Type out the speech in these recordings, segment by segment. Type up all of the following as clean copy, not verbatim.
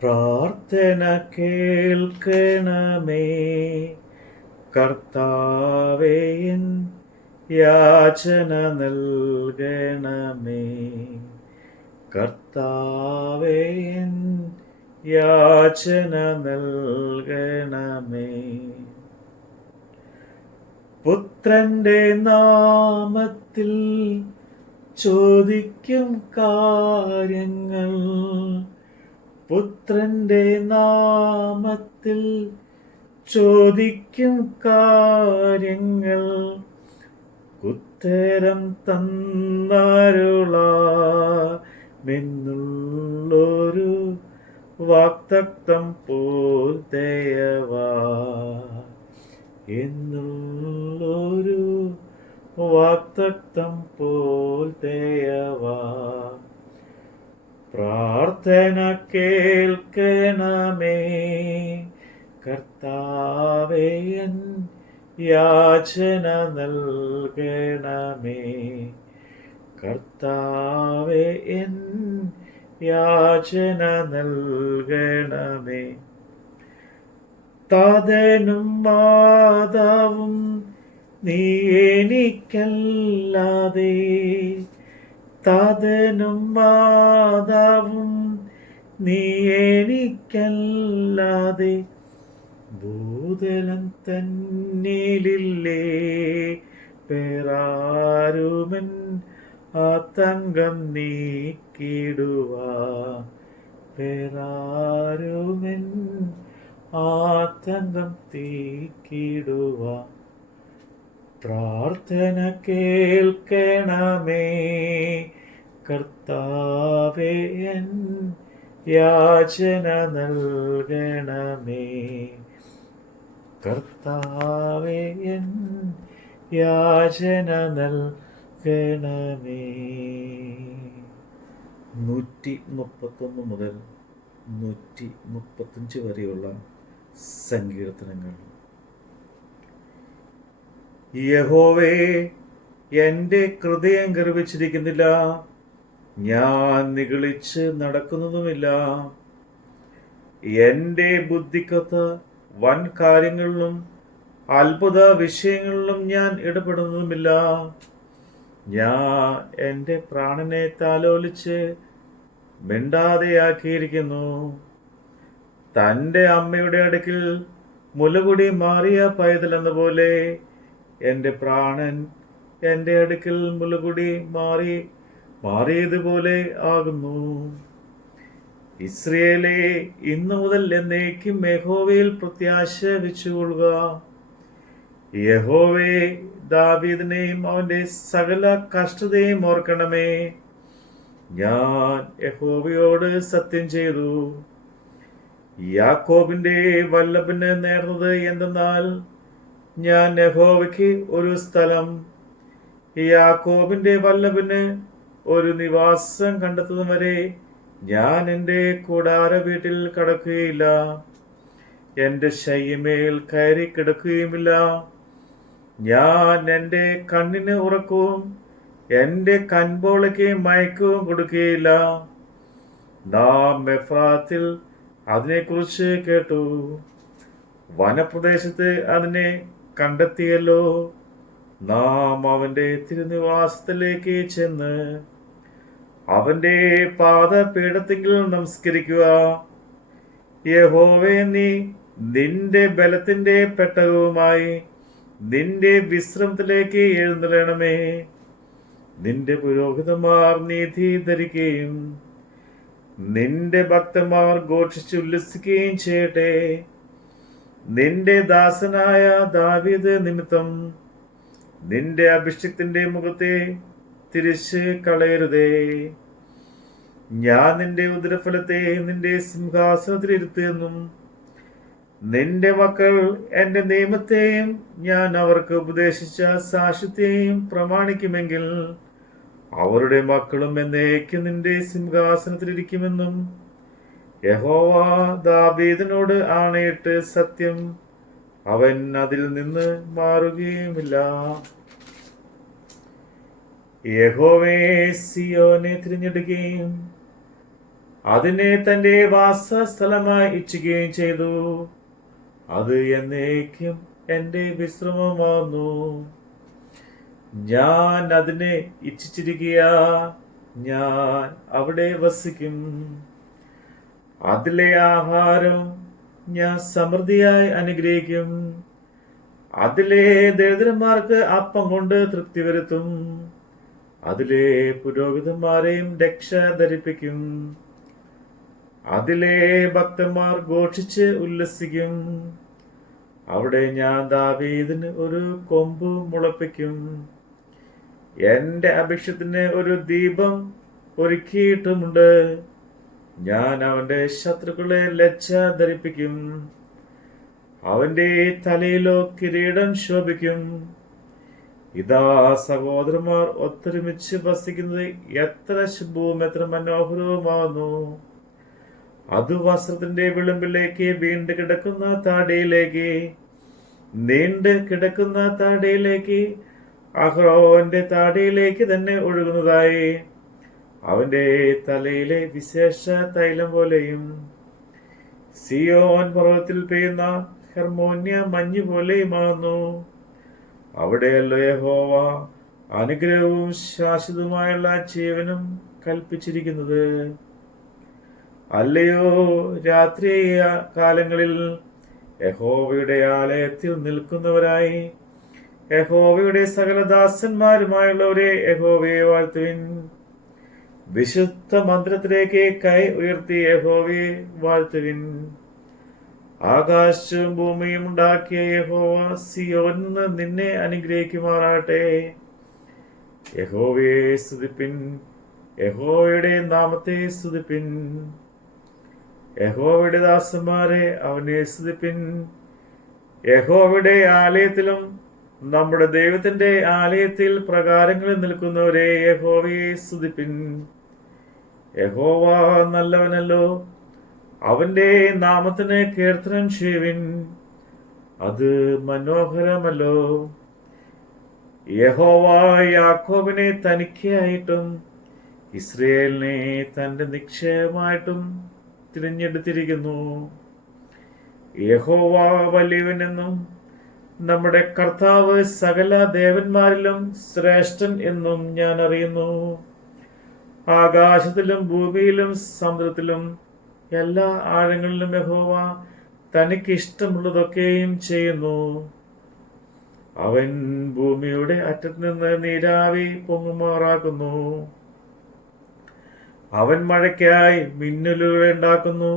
പ്രാർത്ഥന കേൾക്കണമേ കർത്താവേ, എൻ യാചന നൽകണമേ. കർത്താവേ, എൻ യാചന നൽകണമേ. പുത്രന്റെ നാമത്തിൽ ചോദിക്കും കാര്യങ്ങൾ, പുത്രന്റെ നാമത്തിൽ ചോദിക്കും കാര്യങ്ങൾ, ഉത്തരം തന്നരുളാമെന്നുള്ളൊരു വാഗ്ദത്തം പോൽ ദയവാ, എന്നുള്ളൊരു വാഗ്ദത്തം പോൽ ദയവാ. പ്രാർത്ഥന കേൾക്കണമേ കർത്താവേ, എൻ യാചന നൽകണമേ. കർത്താവേ, എൻ യാചന നൽകണമേ. താതനും മാതാവും നീ എനിക്കല്ലാതെ, താതനും മാതാവും നീ എനിക്കല്ലാതെ ഭൂതലം തന്നിലില്ലേ പേരാരുമൻ ആതങ്കം നീക്കിടുവാ, പേരാരുമൻ ആതങ്കം തീക്കിടുവാ. പ്രാർത്ഥന കേൾക്കണമേ കർത്താവേ, എൻ യാചന നൽകണമേ. കർത്താവേ, എൻ യാചന നൽകണമേ. 131 മുതൽ 135 വരെയുള്ള സങ്കീർത്തനങ്ങൾ. യഹോവേ, എൻ്റെ ഹൃദയം ഗർവിച്ചിരിക്കുന്നില്ല, ഞാൻ നിഗളിച്ച് നടക്കുന്നതുമില്ല. എൻ്റെ ബുദ്ധിക്കൊത്ത് വൻ കാര്യങ്ങളിലും അത്ഭുത വിഷയങ്ങളിലും ഞാൻ ഇടപെടുന്നതുമില്ല. ഞാൻ എൻ്റെ പ്രാണനെ താലോലിച്ച് മിണ്ടാതെയാക്കിയിരിക്കുന്നു. തൻ്റെ അമ്മയുടെ അടുക്കൽ മുലകുടി മാറിയ പൈതലെന്ന പോലെ എൻ്റെ പ്രാണൻ എൻ്റെ അടുക്കൽ മുലകുടി മാറിയതുപോലെ ആകുന്നു. ഇസ്രയേലേ, ഇന്നു മുതൽ എന്നേക്കും യഹോവയിൽ പ്രത്യാശ വെച്ചുകൊള്ളുക. യഹോവേ, ദാവീദിനെയും അവന്റെ സകല കഷ്ടതയും ഓർക്കണമേ. ഞാൻ യഹോവയോട് സത്യം ചെയ്തു, യാക്കോബിന്റെ വല്ലഭന് നേർന്നത് എന്തെന്നാൽ, ഞാൻ യഹോവയ്ക്ക് ഒരു സ്ഥലം, യാക്കോബിന്റെ വല്ലഭന് ഒരു നിവാസം കണ്ടെത്തുന്നത് വരെ ഞാൻ എൻ്റെ കൂടാര വീട്ടിൽ കടക്കുകയില്ല, എൻ്റെ ശയ്യമേൽ കയറി കിടക്കുകയുമില്ല. ഞാൻ എൻ്റെ കണ്ണിന് ഉറക്കവും എൻ്റെ കൺപോളയ്ക്ക് മയക്കവും കൊടുക്കുകയില്ല. നാം എഫ്രാത്തിൽ അതിനെക്കുറിച്ച് കേട്ടു, വനപ്രദേശത്ത് അതിനെ കണ്ടെത്തിയല്ലോ. നാം അവന്റെ തിരുനിവാസത്തിലേക്ക് ചെന്ന് അവന്റെ പാദപീഠത്തിങ്കിൽ നമസ്കരിക്കുക. യഹോവേ, നീ നിന്റെ ബലത്തിന്റെ പെട്ടകവുമായി നിന്റെ വിശ്രമത്തിലേക്ക് എഴുന്നള്ളണമേ. നിന്റെ പുരോഹിതന്മാർ നീതി ധരിക്കുകയും നിന്റെ ഭക്തന്മാർ ഘോഷിച്ചുല്ലസിക്കുകയും ചെയ്യട്ടെ. നിന്റെ ദാസനായ ദാവീദ് നിമിത്തം നിന്റെ അഭിഷിക്തന്റെ മുഖത്തെ തിരിച്ച് കളയരുതേ. ഞാൻ നിന്റെ ഉദരഫലത്തെ നിന്റെ സിംഹാസനത്തിലിരുത്തുമെന്നും നിന്റെ മക്കൾ എന്റെ നിയമത്തെയും ഞാൻ അവർക്ക് ഉപദേശിച്ച സാക്ഷ്യത്തെയും പ്രമാണിക്കുമെങ്കിൽ അവരുടെ മക്കളും എന്നേക്കും നിന്റെ സിംഹാസനത്തിലിരിക്കുമെന്നും യഹോവ ദാവീദിനോട് ആണയിട്ട് സത്യം, അവൻ അതിൽ നിന്ന് മാറുകയുമില്ല. യഹോവേ, സിയോനെ തിരഞ്ഞെടുക്കുകയും അതിനെ തന്റെ വാസസ്ഥലമായി ഇച്ഛിക്കുകയും ചെയ്തു. അത് എന്നേക്കും എന്റെ വിശ്രമമാകുന്നു. ഞാൻ അതിനെ ഇച്ഛിച്ചിരിക്കുക, ഞാൻ അവിടെ വസിക്കും. അതിലെ ആഹാരം ഞാൻ സമൃദ്ധിയായി അനുഗ്രഹിക്കും. അതിലെ ദരിദ്രന്മാർക്ക് അപ്പം കൊണ്ട് തൃപ്തി വരുത്തും. അതിലെ പുരോഹിതന്മാരെയും രക്ഷ ധരിപ്പിക്കും. അതിലെ ഭക്തന്മാർ ഘോഷിച്ച് ഉല്ലസിക്കും. അവിടെ ഞാൻ ദാവീദിന് ഒരു കൊമ്പ് മുളപ്പിക്കും. എന്റെ അഭിഷേകത്തിന് ഒരു ദീപം ഒരുക്കിയിട്ടുമുണ്ട്. ഞാൻ അവന്റെ ശത്രുക്കളെ ലജ്ജ ധരിപ്പിക്കും. അവന്റെ തലയിലോ കിരീടം ശോഭിക്കും. ഇതാ സഹോദരന്മാർ ഒത്തൊരുമിച്ച് വസിക്കുന്നത് എത്ര ശുഭവും എത്ര മനോഹരവുമാകുന്നു. അത് വസ്ത്രത്തിന്റെ വിളിമ്പിലേക്ക് വീണ്ട് കിടക്കുന്ന താടിയിലേക്ക്, നീണ്ട് കിടക്കുന്ന താടിയിലേക്ക്, അഹ്റോന്റെ താടിയിലേക്ക് തന്നെ ഒഴുകുന്നതായി, അവന്റെ തലയിലെ വിശേഷ തൈലം പോലെയും സിയോൻ പർവ്വതത്തിൽ പെയ്യുന്ന ഹെർമോന്യ മഞ്ഞ് പോലെയുമാകുന്നു. അവിടെയല്ലോ യഹോവ അനുഗ്രഹവും ശാശ്വതമായുള്ള ജീവനും കൽപ്പിച്ചിരിക്കുന്നത്. അല്ലയോ രാത്രി കാലങ്ങളിൽ യഹോവയുടെ ആലയത്തിൽ നിൽക്കുന്നവരായി യഹോവയുടെ സകല ദാസന്മാരുമായുള്ളവരെ യഹോവയെ വാഴ്ത്തുവിൻ. വിശുദ്ധ മന്ദിരത്തിലേക്ക് കൈ ഉയർത്തി യഹോവയെ വാഴ്ത്തുവിൻ. ആകാശവും ഭൂമിയും ഉണ്ടാക്കിയ യഹോവ സിയോനിൽ നിന്ന് നിന്നെ അനുഗ്രഹിക്കുമാറാട്ടെ. യഹോവയെ സ്തുതിപ്പിൻ, യഹോവയുടെ നാമത്തെ സ്തുതിപ്പിൻ. യഹോവയുടെ ദാസന്മാരെ അവനെ സ്തുതിപ്പിൻ. യഹോവയുടെ ആലയത്തിലും നമ്മുടെ ദൈവത്തിന്റെ ആലയത്തിൽ പ്രകാരങ്ങളിൽ നിൽക്കുന്നവരെ യഹോവയെ സ്തുതിപ്പിൻ. യഹോവ നല്ലവനല്ലോ, അവന്റെ നാമത്തിന് കീർത്തനം ചെയ്യുവിൻ. അത് മനോഹരമല്ലോ. യഹോവ യാക്കോബിനെ തനിക്കായിട്ടും ഇസ്രയേലിനെ തന്റെ നിക്ഷേപമായിട്ടും തിരഞ്ഞെടുത്തിരിക്കുന്നു. യഹോവ വലിയവനെന്നും നമ്മുടെ കർത്താവ് സകല ദേവന്മാരിലും ശ്രേഷ്ഠൻ എന്നും ഞാൻ അറിയുന്നു. ആകാശത്തിലും ഭൂമിയിലും സമുദ്രത്തിലും എല്ലാ ആഴങ്ങളിലും യഹോവ തനിക്ക് ഇഷ്ടമുള്ളതൊക്കെയും ചെയ്യുന്നു. അവൻ ഭൂമിയുടെ അറ്റത്ത് നിന്ന് നീരാവി പൊങ്ങുമാറാക്കുന്നു. അവൻ മഴയ്ക്കായി മിന്നലുകൾ ഉണ്ടാക്കുന്നു.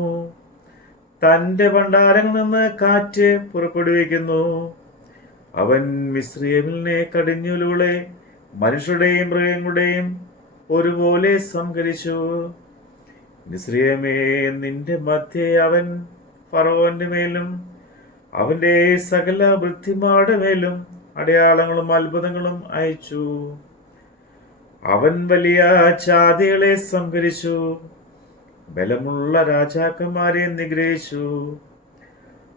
തന്റെ ഭണ്ഡാരങ്ങളിൽ നിന്ന് കാറ്റ് പുറപ്പെടുവിക്കുന്നു. അവൻ മിസ്രയീമിനെ കടിഞ്ഞൂലുകളെ മനുഷ്യരുടെയും മൃഗങ്ങളുടെയും ഒരുപോലെ സംഹരിച്ചു. മിസ്രയീമേ, നിന്റെ മധ്യേ അവൻ ഫറവോന്റെ മേലും അവന്റെ സകല വൃദ്ധിമാരുടെ മേലും അടയാളങ്ങളും അത്ഭുതങ്ങളും അയച്ചു. അവൻ വലിയ ജാതികളെ സംഹരിച്ചു, ബലമുള്ള രാജാക്കന്മാരെ നിഗ്രഹിച്ചു.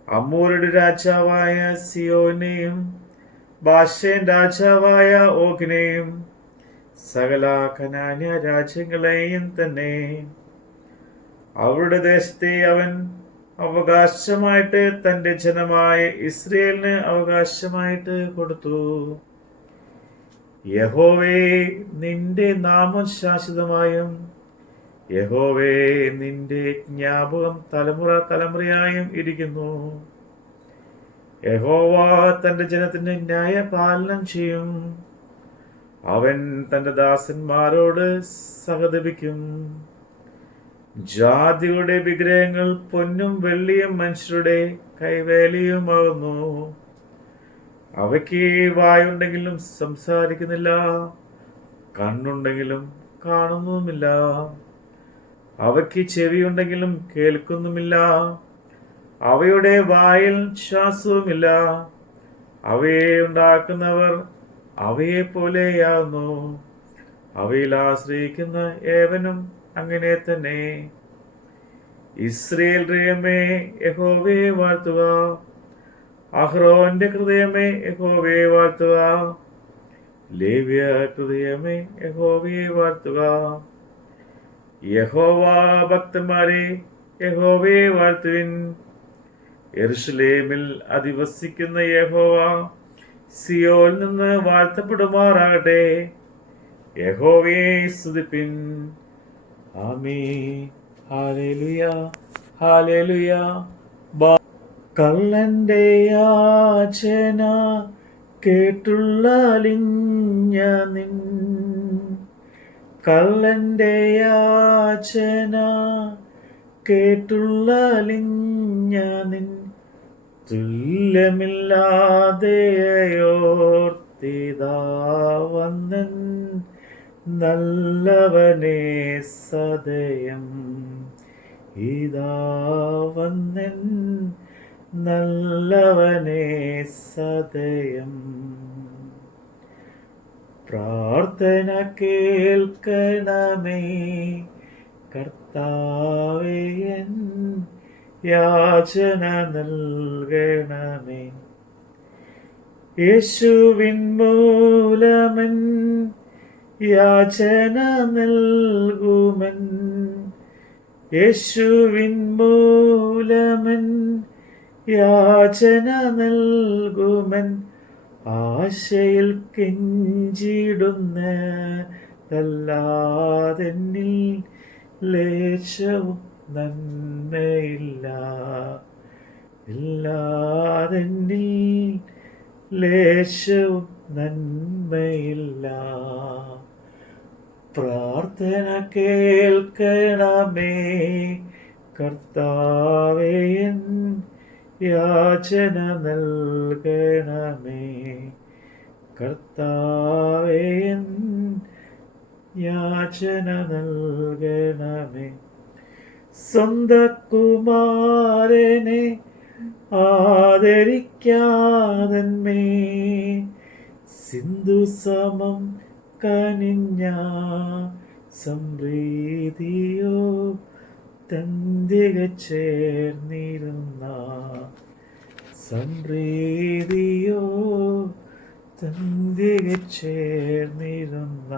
അമ്മൂരുടെ രാജാവായ സിയോനെയും ബാശേൻ രാജാവായ ഓഗിനെയും സകല കനാന്യ രാജ്യങ്ങളെയും തന്നെ. അവരുടെ ദേശത്തെ അവൻ അവകാശമായിട്ട് തന്റെ ജനമായ ഇസ്രയേലിന് അവകാശമായിട്ട് കൊടുത്തു. യഹോവേ, നിന്റെ നാമം ശാശ്വതമായും യഹോവേ, നിന്റെ ജ്ഞാപകം തലമുറ തലമുറയായും ഇരിക്കുന്നു. യഹോവ തന്റെ ജനത്തിന് ന്യായപാലനം ചെയ്യും. അവൻ തന്റെ ദാസന്മാരോട് സഹതപിക്കും. ജാതിയുടെ വിഗ്രഹങ്ങൾ പൊന്നും വെള്ളിയും മനുഷ്യരുടെ കൈവേലയുമാകുന്നു. അവയ്ക്ക് വായുണ്ടെങ്കിലും സംസാരിക്കുന്നില്ല, കണ്ണുണ്ടെങ്കിലും കാണുന്നുമില്ല. അവയ്ക്ക് ചെവിയുണ്ടെങ്കിലും കേൾക്കുന്നുമില്ല. അവയുടെ വായിൽ ശ്വാസവുമില്ല. അവയെ ഉണ്ടാക്കുന്നവർ അവയെ പോലെയാകുന്നു. അവയിൽ ആശ്രയിക്കുന്ന ഏവനും അങ്ങനെ തന്നെ. ഇസ്രയേൽ ഹൃദയമേ, യഹോവയെ വാഴ്ത്തുക. അഹ്റോന്റെ ഹൃദയമേ, യഹോവയെ വാഴ്ത്തുക. ലേവ്യ ഹൃദയമേ, യഹോവയെ വാഴ്ത്തുക. യഹോവ ഭക്തന്മാരെ യഹോവയെ വാഴ്ത്തുവിൻ. യെരൂശലേമിൽ അധിവസിക്കുന്ന യഹോവ സിയോനിൽ നിന്ന് വാഴ്ത്തപ്പെടുമാറാകട്ടെ. യഹോവയെ സ്തുതിപ്പിൻ. ആമേൻ. Hallelujah, hallelujah. കള്ളന്റെ യാചന കേട്ടുള്ളലിഞ്ഞ നിൻ, കള്ളന്റെ യാചന കേട്ടുള്ളലിഞ്ഞ നിൻ, തുല്യമില്ലാതെയോർത്തിതാ വന്നൻ നല്ലവനെ സദയം. ഇതാ വന്നൻ നല്ലവനെ സദയം. പ്രാർത്ഥന കേൾക്കണമേ കർത്താവേ, എൻ യാചന നൽകണമേ. യേശുവിൻ മൂലമൻ യാചന നൽകുമൻ, യേശുവിൻ മൂലമൻ യാചന നൽകുമൻ. ആശയിൽ കെഞ്ചിടുന്നതല്ലാതെന്നിൽ ലേശവും നന്മയില്ല, ഇല്ലാതെന്നിൽ ലേശവും നന്മയില്ല. പ്രാർത്ഥന കേൾക്കണമേ കർത്താവേ, എൻ യാചന നൽകണമേ. കർത്താവേ, എൻ യാചന നൽകണമേ. സ്വന്ത കുമാരനെ ആദരിക്കാതന്മേ, സിന്ധു സമം കനിഞ്ഞ സംപ്രീതിയോ തന്തിക ചേർന്നിരുന്ന, സംപ്രീതിയോ തന്തിക ചേർന്നിരുന്ന